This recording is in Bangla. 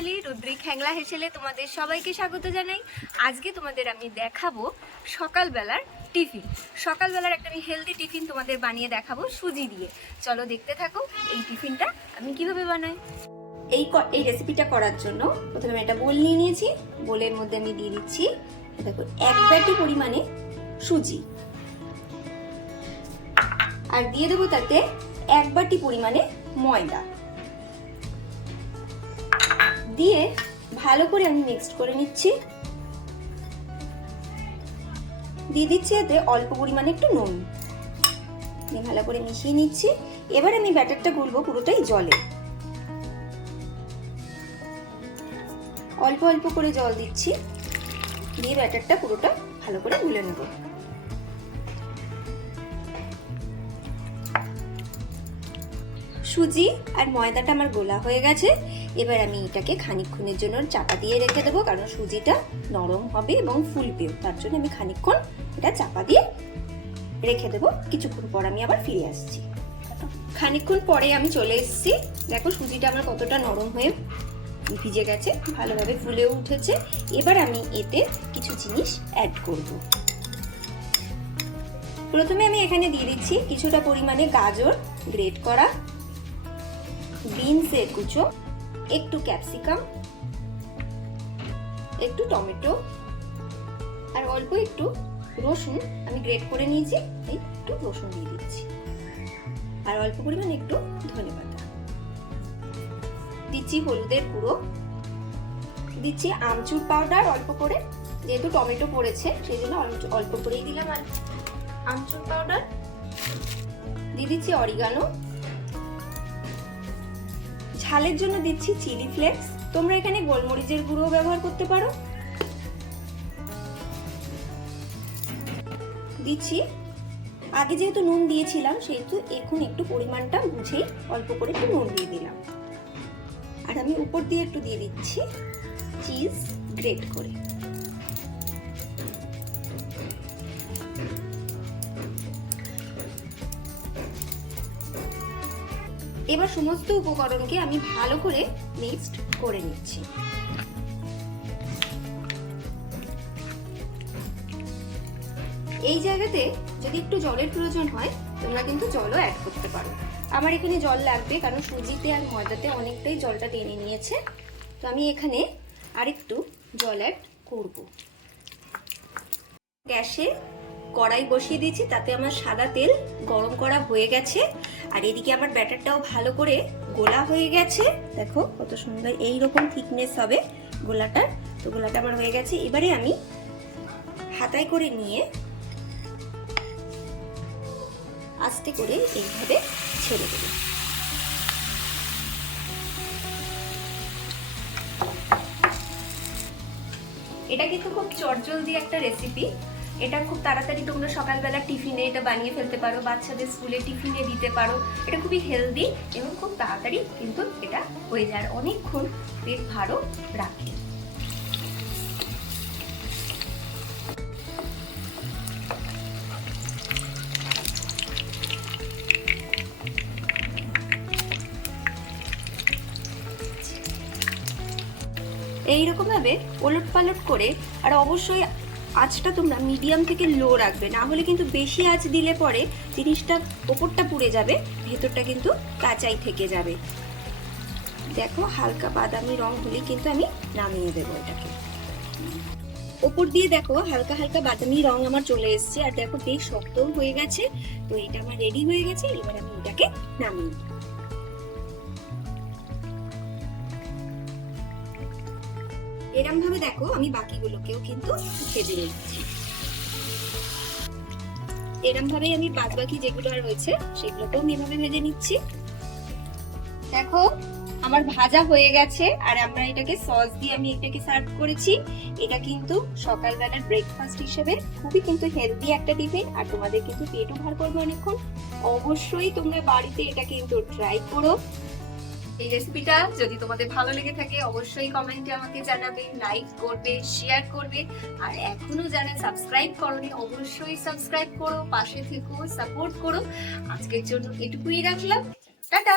পিয়ালি রুদ্রিক হ্যাংলা হেসেলে তোমাদের সবাইকে স্বাগত জানাই। আজকে তোমাদের আমি দেখাবো সকালবেলার টিফিন। সকালবেলার একটা আমি হেলদি টিফিন তোমাদের বানিয়ে দেখাবো সুজি দিয়ে। চলো দেখতে থাকো এই টিফিনটা আমি কীভাবে বানাই। এই এই রেসিপিটা করার জন্য প্রথমে আমি একটা বোল নিয়ে নিয়েছি। বোলের মধ্যে আমি দিয়ে দিচ্ছি, দেখো, এক বাটি পরিমাণে সুজি। আর দিয়ে দেবো তাতে এক বাটি পরিমাণে ময়দা। দিয়ে ভালো করে আমি মিক্সড করে নিচ্ছি। দিয়ে দিচ্ছি এতে অল্প পরিমাণে একটু নুন। দিয়ে ভালো করে মিশিয়ে নিচ্ছি। এবার আমি ব্যাটারটা গুলবো পুরোটাই জলে। অল্প অল্প করে জল দিচ্ছি। দিয়ে ব্যাটারটা পুরোটা ভালো করে গুলে নেব। সুজি আর ময়দাটা আমার গোলা হয়ে গেছে। এবার আমি এটাকে খানিকক্ষণের জন্য চাপা দিয়ে রেখে দেবো, কারণ সুজিটা নরম হবে এবং ফুলবেও তার জন্য আমি খানিকক্ষণ এটা চাপা দিয়ে রেখে দেবো। কিছুক্ষণ পর আমি আবার ফিরে আসছি। খানিকক্ষণ পরে আমি চলে এসেছি। দেখো সুজিটা আমার কতটা নরম হয়ে ভিজে গেছে, ভালোভাবে ফুলেও উঠেছে। এবার আমি এতে কিছু জিনিস অ্যাড করব। প্রথমে আমি এখানে দিয়ে দিচ্ছি কিছুটা পরিমাণে গাজর গ্রেট করা বিনসের কুচো একটু ক্যাপসিকাম একটু টমেটো আর অল্প একটু রসুন। আমি গ্রেট করে নিয়েছি একটু রসুন দিয়ে দিচ্ছি। আর অল্প পরিমাণে একটু ধনে পাতা। দিচ্ছি হলুদের গুঁড়ো। দিচ্ছি আমচুর পাউডার অল্প করে। যেহেতু টমেটো পড়েছে সেই জন্য অল্প- অল্প করেই দিলাম আর আমচুর পাউডার দিয়ে দিচ্ছি অরিগানো। ঝালের জন্য দিচ্ছি চিলি ফ্লেক্স। তোমরা এখানে গোলমরিচের গুঁড়ো ব্যবহার করতে পারো। দিচ্ছি। আগে যেহেতু নুন দিয়েছিলাম, সেহেতু এখন একটু পরিমাণটা বুঝেই অল্প করে একটু নুন দিয়ে দিলাম। আর আমি উপর দিয়ে একটু দিয়ে দিচ্ছি চিজ গ্রেট করে। এবার সমস্ত উপকরণকে আমি ভালো করে মিক্সড করে নিচ্ছি। এই জায়গাতে যদি একটু জলের প্রয়োজন হয়, তোমরা কিন্তু জলও অ্যাড করতে পারো। আমার এখানে জল লাগবে, কারণ সুজিতে আর ময়দাতে অনেকটাই জলটা টেনে নিয়েছে। তো আমি এখানে আরেকটু জল অ্যাড করব। গ্যাসে কড়াই বসিয়ে দিয়েছি, তাতে আমার সাদা তেল গরম করা হয়ে গেছে। আর এদিকে আমার ব্যাটারটাও ভালো করে গোলা হয়ে গেছে। দেখো কত সুন্দর এই রকম থিকনেস হবে গোলাটার। তো গোলাটা আমার হয়ে গেছে। এবারে আমি হাতায় করে নিয়ে আস্তে করে এইভাবে ছেড়ে দেব। এটা কিন্তু খুব চটজলদি একটা রেসিপি এটা খুব তাড়াতাড়ি তোমরা সকালবেলা টিফিনে এটা বানিয়ে ফেলতে পারো, বাচ্চাদের স্কুলে টিফিনে দিতে পারো। এটা খুবই হেলদি এবং খুব তাড়াতাড়ি কিন্তু এটা হয়ে যায়। অনেকক্ষণ পেট ভারও রাখে। এইরকমভাবে ওলট পালট করে, আর অবশ্যই আঁচটা তোমরা মিডিয়াম থেকে লো রাখবে। না হলে কিন্তু বেশি আঁচ দিলে পরে জিনিসটা ওপরটা পুড়ে যাবে, ভেতরটা কিন্তু কাঁচাই থেকে যাবে। দেখো হালকা বাদামি রং হলেই কিন্তু আমি নামিয়ে দেবো এটাকে। ওপর দিয়ে দেখো হালকা হালকা বাদামি রং আমার চলে এসেছে। আর দেখো বেশ শক্তও হয়ে গেছে। তো এটা আমার রেডি হয়ে গেছে। এবার আমি এটাকে নামিয়ে দিই। এরম ভাবে দেখো, আমি বাকিগুলোকেও কিন্তু ভেজে নিচ্ছি। এরম ভাবে আমি বাদ বাকি যেগুলো আর রয়েছে, সেগুলোকেও আমি এভাবে ভেজে নিচ্ছি। দেখো, আমার ভাজা হয়ে গেছে, আর আমরা এটাকে সস দিয়ে আমি এটাকে সার্ভ করেছি। এটা কিন্তু সকালবেলার ব্রেকফাস্ট হিসেবে খুবই কিন্তু হেলদি একটা টিফিন, আর তোমাদের কিন্তু পেটও ভার করবে অনেকক্ষণ। অবশ্যই তোমরা বাড়িতে এটা কিন্তু ট্রাই করো। এই রেসিপিটা যদি তোমাদের ভালো লেগে থাকে, অবশ্যই কমেন্টে আমাকে জানাবে লাইক করবে শেয়ার করবে। আর এখনও যারা সাবস্ক্রাইব করনি, অবশ্যই সাবস্ক্রাইব করো, পাশে থেকো সাপোর্ট করো। আজকের জন্য এটুকুই রাখলাম। টাটা!